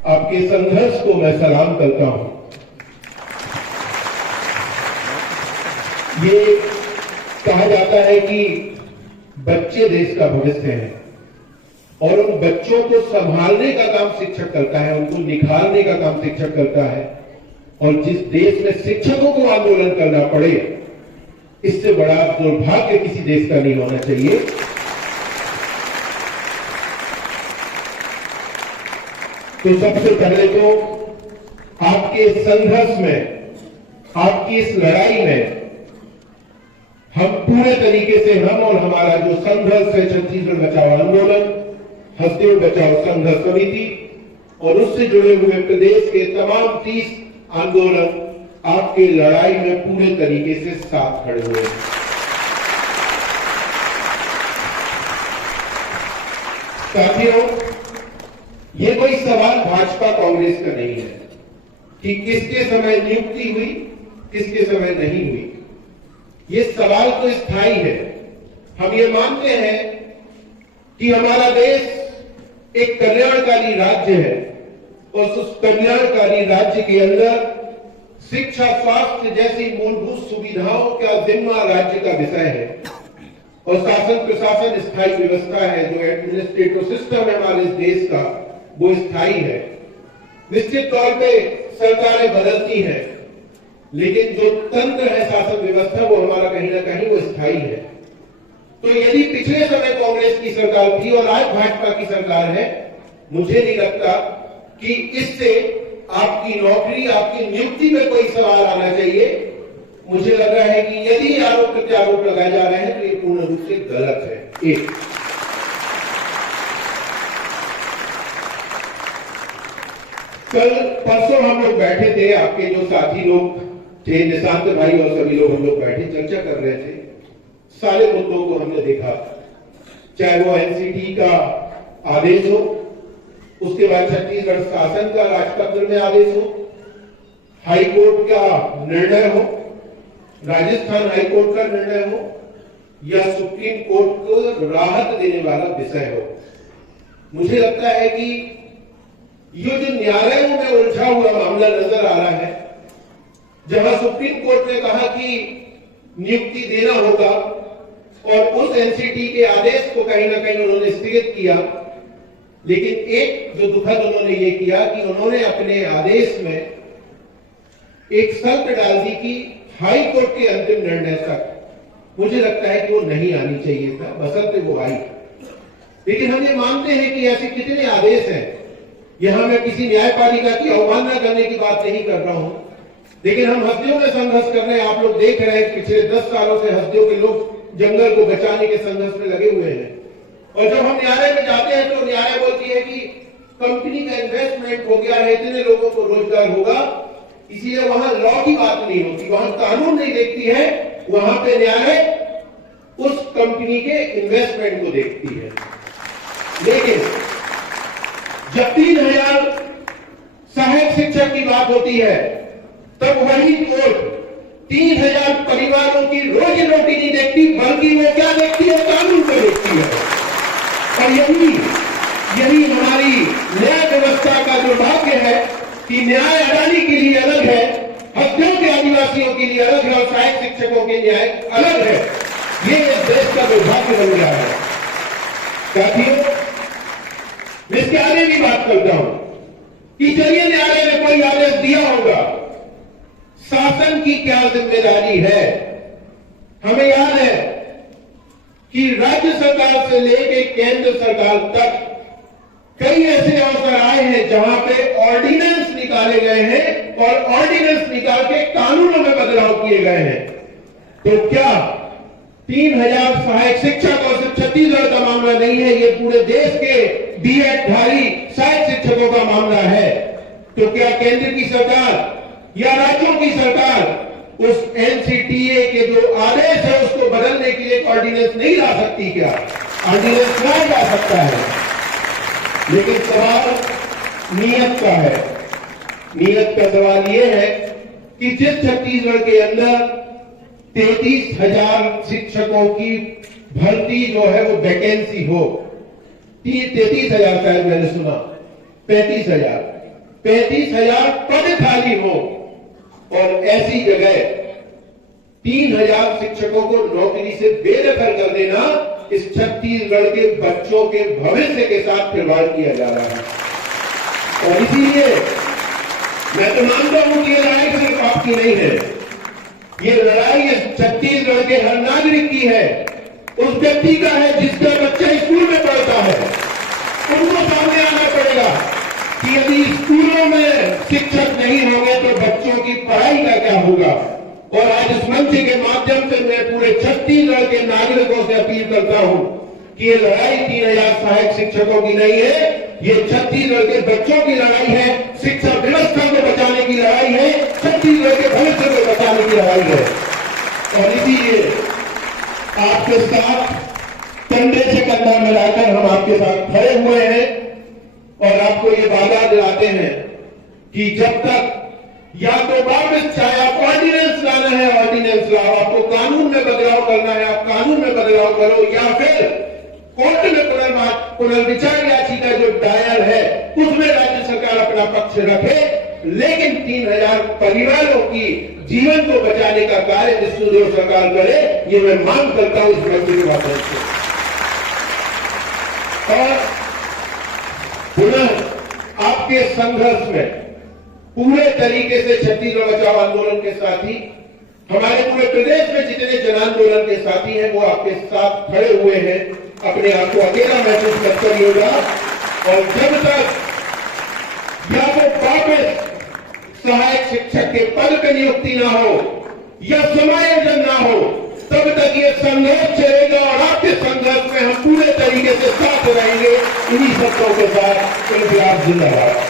आपके संघर्ष को मैं सलाम करता हूं। ये कहा जाता है कि बच्चे देश का भविष्य हैं और उन बच्चों को संभालने का काम शिक्षक करता है, उनको निखारने का काम शिक्षक करता है। और जिस देश में शिक्षकों को आंदोलन करना पड़े, इससे बड़ा दुर्भाग्य किसी देश का नहीं होना चाहिए। तो सबसे पहले तो आपके संघर्ष में, आपकी इस लड़ाई में हम पूरे तरीके से, हम और हमारा जो संघर्ष है, छत्तीसगढ़ बचाओ आंदोलन, हसदेव बचाओ संघर्ष समिति और उससे जुड़े हुए प्रदेश के तमाम 30 आंदोलन आपके लड़ाई में पूरे तरीके से साथ खड़े हुए हैं। साथियों, ये कोई सवाल भाजपा कांग्रेस का नहीं है कि किसके समय नियुक्ति हुई, किसके समय नहीं हुई। ये सवाल तो स्थायी है। हम ये मानते हैं कि हमारा देश एक कल्याणकारी राज्य है और उस कल्याणकारी राज्य के अंदर शिक्षा, स्वास्थ्य जैसी मूलभूत सुविधाओं का जिम्मा राज्य का विषय है और शासन प्रशासन स्थायी व्यवस्था है। जो एडमिनिस्ट्रेटिव सिस्टम है हमारे इस देश का, वो स्थायी है। निश्चित तौर पे सरकारें बदलती हैं, लेकिन जो तंत्र है शासन व्यवस्था, वो हमारा कहीं ना कहीं वो स्थायी है। तो यदि पिछले समय कांग्रेस की सरकार थी और आज भाजपा की सरकार है, मुझे नहीं लगता कि इससे आपकी नौकरी, आपकी नियुक्ति में कोई सवाल आना चाहिए। मुझे लग रहा है कि यदि आरोप प्रत्यारोप लगाए जा रहे हैं तो ये पूर्ण रूप से गलत है। एक कल परसों हम लोग बैठे थे, आपके जो साथी लोग थे, निशांत भाई और सभी लोग, हम लोग बैठे चर्चा कर रहे थे। सारे मुद्दों को हमने देखा, चाहे वो एनसीटी का आदेश हो, उसके बाद छत्तीसगढ़ शासन का राजपत्र में आदेश हो, हाईकोर्ट का निर्णय हो, राजस्थान हाईकोर्ट का निर्णय हो या सुप्रीम कोर्ट को राहत देने वाला विषय हो। मुझे लगता है कि ये जो न्यायालयों में उलझा हुआ मामला नजर आ रहा है, जहां सुप्रीम कोर्ट ने कहा कि नियुक्ति देना होगा और उस एनसीटी के आदेश को कहीं ना कहीं उन्होंने स्थगित किया, लेकिन एक जो दुखद उन्होंने ये किया कि उन्होंने अपने आदेश में एक शर्त डाल दी कि हाई कोर्ट के अंतिम निर्णय तक। मुझे लगता है कि वो नहीं आनी चाहिए था, बशर्ते वो आई। लेकिन हम ये मानते हैं कि ऐसे कितने आदेश हैं। यहां मैं किसी न्यायपालिका की अवमानना करने की बात नहीं कर रहा हूं, लेकिन हम हस्तियों में संघर्ष कर रहे हैं। आप लोग देख रहे हैं पिछले 10 सालों से हस्तियों के लोग जंगल को बचाने के संघर्ष में लगे हुए हैं। और जब हम न्यायालय में जाते हैं तो न्यायालय बोलती है कि कंपनी का इन्वेस्टमेंट हो गया है, इतने लोगों को रोजगार होगा, इसलिए वहां लॉ की बात नहीं होती, वहां कानून नहीं देखती है, वहां पे न्यायालय उस कंपनी के इन्वेस्टमेंट को देखती है। लेकिन जब 3000 सहायक शिक्षक की बात होती है, तब वही कोर्ट 3000 परिवारों की रोजी रोटी नहीं देखती, बल्कि वो क्या देखती है, कानून को देखती है। और यही हमारी न्याय व्यवस्था का दुर्भाग्य है कि न्याय अडानी के लिए अलग है, हस्तियों के आदिवासियों के लिए अलग है और सहायक शिक्षकों के न्याय अलग है। ये इस देश का दुर्भाग्य बन गया है। साथियों, मैं इसके आगे भी बात करता हूं कि चलिए न्यायालय ने कोई आदेश दिया होगा, शासन की क्या जिम्मेदारी है। हमें याद है कि राज्य सरकार से लेकर केंद्र सरकार तक कई ऐसे अवसर आए हैं जहां पे ऑर्डिनेंस निकाले गए हैं और ऑर्डिनेंस निकाल के कानूनों में बदलाव किए गए हैं। तो क्या 3000 सहायक शिक्षक और सिर्फ छत्तीसगढ़ का मामला नहीं है, ये पूरे देश के बीएड धारी सहायक शिक्षकों का मामला है। तो क्या केंद्र की सरकार या राज्यों की सरकार उस एनसीटीए के जो आदेश है उसको बदलने के लिए ऑर्डिनेंस नहीं ला सकती? क्या ऑर्डिनेंस लाया जा सकता है, लेकिन सवाल नियत का है। नियत का सवाल यह है कि जिस छत्तीसगढ़ के अंदर 33,000 शिक्षकों की भर्ती जो है वो वैकेंसी हो, 33,000 शायद मैंने सुना, 35,000, 35,000 पद खाली हो और ऐसी जगह 3,000 शिक्षकों को नौकरी से बेदखल कर देना इस छत्तीसगढ़ के बच्चों के भविष्य के साथ खिलवाड़ किया जा रहा है। और इसीलिए मैं तो मानता हूं कि ये लड़ाई सिर्फ आपकी नहीं है, ये लड़ाई इस छत्तीसगढ़ के हर नागरिक की है, उस व्यक्ति का है जिसका बच्चा स्कूल में पढ़ता है। उनको सामने आना पड़ेगा कि यदि स्कूलों में शिक्षक नहीं होंगे तो बच्चों की पढ़ाई का क्या होगा। और आज इस मंच के माध्यम से मैं पूरे छत्तीसगढ़ के नागरिकों से अपील करता हूं कि ये लड़ाई 3,000 सहायक शिक्षकों की नहीं है, ये छत्तीसगढ़ के बच्चों की लड़ाई है, शिक्षा व्यवस्था को बचाने की लड़ाई है, छत्तीसगढ़ के भविष्य को बचाने की लड़ाई है। और इसीलिए आपके साथ कंधे से कंधा मिलाकर हम आपके साथ खड़े हुए हैं और आपको ये वादा दिलाते हैं कि जब तक या तो वापस चाहे आप ऑर्डिनेंस लाना है ऑर्डिनेंस लाओ, आपको कानून में बदलाव करना है आप कानून में बदलाव करो, या फिर कोर्ट में पुनर्विचार याचिका जो दायर है उसमें राज्य सरकार अपना पक्ष रखे, लेकिन 3,000 परिवारों की जीवन को बचाने का कार्य विष्णुदेव सरकार करे, ये मैं मांग करता हूं इस व्यक्ति के माध्यम से। और पुनः आपके संघर्ष में पूरे तरीके से छत्तीसगढ़ बचाओ आंदोलन के साथी, हमारे पूरे प्रदेश में जितने जन आंदोलन के साथी हैं वो आपके साथ खड़े हुए हैं, अपने आप को अकेला महसूस मत करिएगा। और जब तक या वो वापस सहायक शिक्षक के पद पर नियुक्ति ना हो या समायोजन ना हो, तब तक ये संघर्ष चलेगा और आपके संघर्ष में हम पूरे तरीके से साथ रहेंगे। इन्हीं शब्दों के साथ इनकलाब जिंदाबाद।